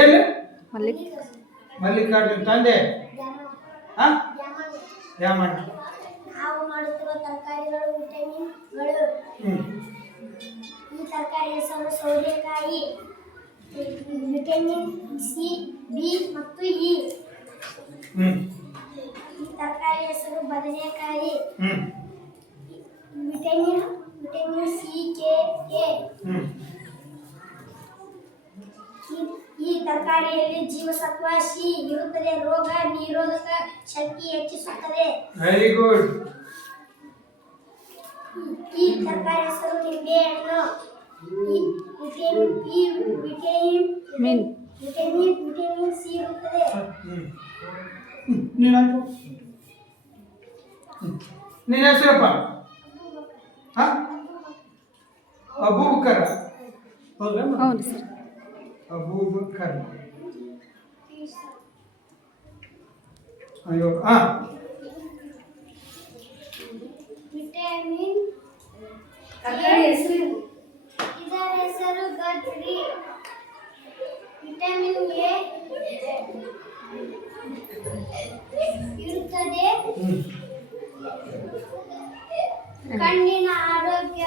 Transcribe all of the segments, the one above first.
ಏನು ಮಲ್ಲಿಕಾರ್ಜುನ್ ತಂದೆ ನಾವು ಮಾಡುತ್ತಿರುವ ತರಕಾರಿಗಳು ವಿಟಮಿನ್ಗಳು. ಈ ತರಕಾರಿ ಹೆಸರು ಸೌತೆಕಾಯಿ, ವಿಟಮಿನ್ ಸಿ, ಬಿ ಮತ್ತು ಇ. ಈ ತರಕಾರಿ ಹೆಸರು ಬದನೆಕಾಯಿ, ವಿಟಮಿನ್ ಸಿ, ಕೆ, ಎ. ಈ ತರಕಾರಿಯಲ್ಲಿ ಜೀವಸತ್ವ ಸಿ ಇರುತ್ತದೆ, ರೋಗ ನಿರೋಧಕ ಶಕ್ತಿ ಹೆಚ್ಚಿಸುತ್ತದೆ. Very good. ಈ ತರಕಾರಿ ಹೆಸರು ನಿಂಬೆಹಣ್ಣು, ವಿಟಮಿನ್ ಸಿ ಇರುತ್ತದೆ. ನಿನ್ನ ಹೆಸರಪ್ಪ? ಅಬೂಬಕರ್. ಹೌದು ಸರ್. ಅಬೂಬಕರ್. ಅಯ್ಯೋ ವಿಟಮಿನ್ ಇದರ ಹೆಸರು ಗಜ್ರಿ. ವಿಟಮಿನ್ ಎ ಇರುತ್ತದೆ, ಕಣ್ಣಿನ ಆರೋಗ್ಯಕ್ಕೆ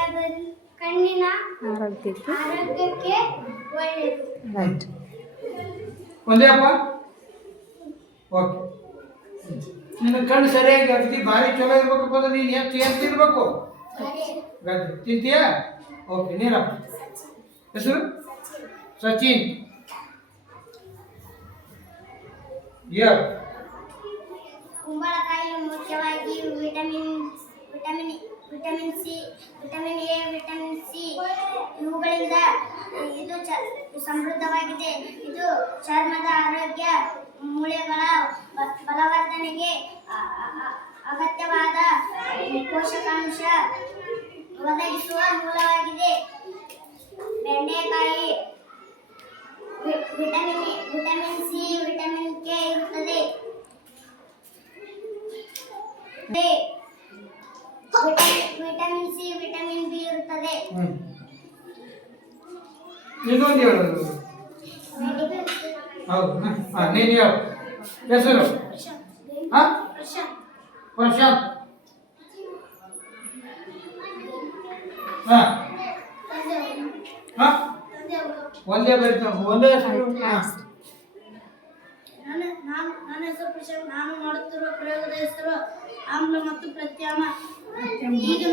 ಒಳ್ಳೆಯದು. ರೈಟ್. ಒಂದೇ ಅಪ್ಪ. ಓಕೆ. ನಿನ್ನ ಕಣ್ಣು ಸರಿಯಾಗಿ ಅಗದಿ ಭಾರಿ ಚಲೋ ಇರ್ಬೇಕಪ್ಪ ಅಂದ್ರೆ ನೀನು ಎಷ್ಟು ಇರ್ಬೇಕು? ಗಜ್ರಿ ತಿಂತೀಯಾ? ಓಕೆ. ನೀನಪ್ಪ ಹೆಸರು? ಸಚಿನ್. ಕುಂಬಳಕಾಯಿ ಮುಖ್ಯವಾಗಿ vitamin C, vitamin A, vitamin C ಇವುಗಳಿಂದ ಇದು ಸಮೃದ್ಧವಾಗಿದೆ. ಇದು ಚರ್ಮದ ಆರೋಗ್ಯ, ಮೂಳೆಗಳ ಬಲವರ್ಧನೆಗೆ ಅಗತ್ಯವಾದ ಪೋಷಕಾಂಶ ಒದಗಿಸುವ ಮೂಲವಾಗಿದೆ. ಬೆಂಡೆಕಾಯಿ ವಿಟಮಿನ್ ಸಿ, ವಿಟಮಿನ್ ಕೆ ಇರುತ್ತದೆ. ವಿಟಮಿನ್ ಸಿ, ವಿಟಮಿನ್ ಬಿ ಇರುತ್ತದೆ. ಇನ್ನೊಂದು ಹೇಳೋದು. ಹೌದು. ನೀನು ಹೇಳು ಹೆಸರು? ಪ್ರಶಾಂತ್. ಒಂದೇ ಬರೀತಾವ. ಒಂದೇ ಹೆಸರು? ನನ್ನ ಹೆಸರು ಪ್ರಶಾಂತ್. ನಾನು ಮಾಡುತ್ತಿರುವ ಪ್ರಯೋಗದ ಹೆಸರು ಆಮ್ಲ ಮತ್ತು ಪ್ರತ್ಯಾಮ್ಲ. ಈಗ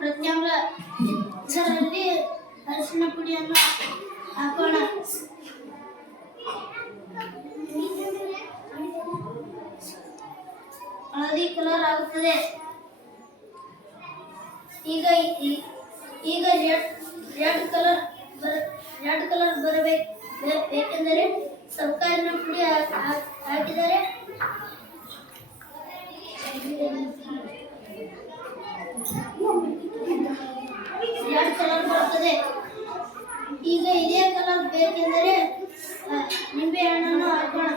ಪ್ರತ್ಯಾಮ್ಲ ಇದರಲ್ಲಿ ಅರಿಶಿನ ಪುಡಿಯನ್ನು ಹಾಕೋಣ. ಹಳದಿ ಕಲರ್ ಆಗುತ್ತದೆ. ಈಗ ರೆಡ್ ಕಲರ್ ಬರಬೇಕೆಂದರೆ ಸಕ್ಕರೆನ ಪುಡಿ ಹಾಕಿದರೆ ರೆಡ್ ಕಲರ್ ಬರುತ್ತದೆ. ಈಗ ಇದೇ ಕಲರ್ ಬೇಕೆಂದರೆ ನಿಂಬೆ ಹಣ್ಣನ್ನು ಹಾಕೋಣ.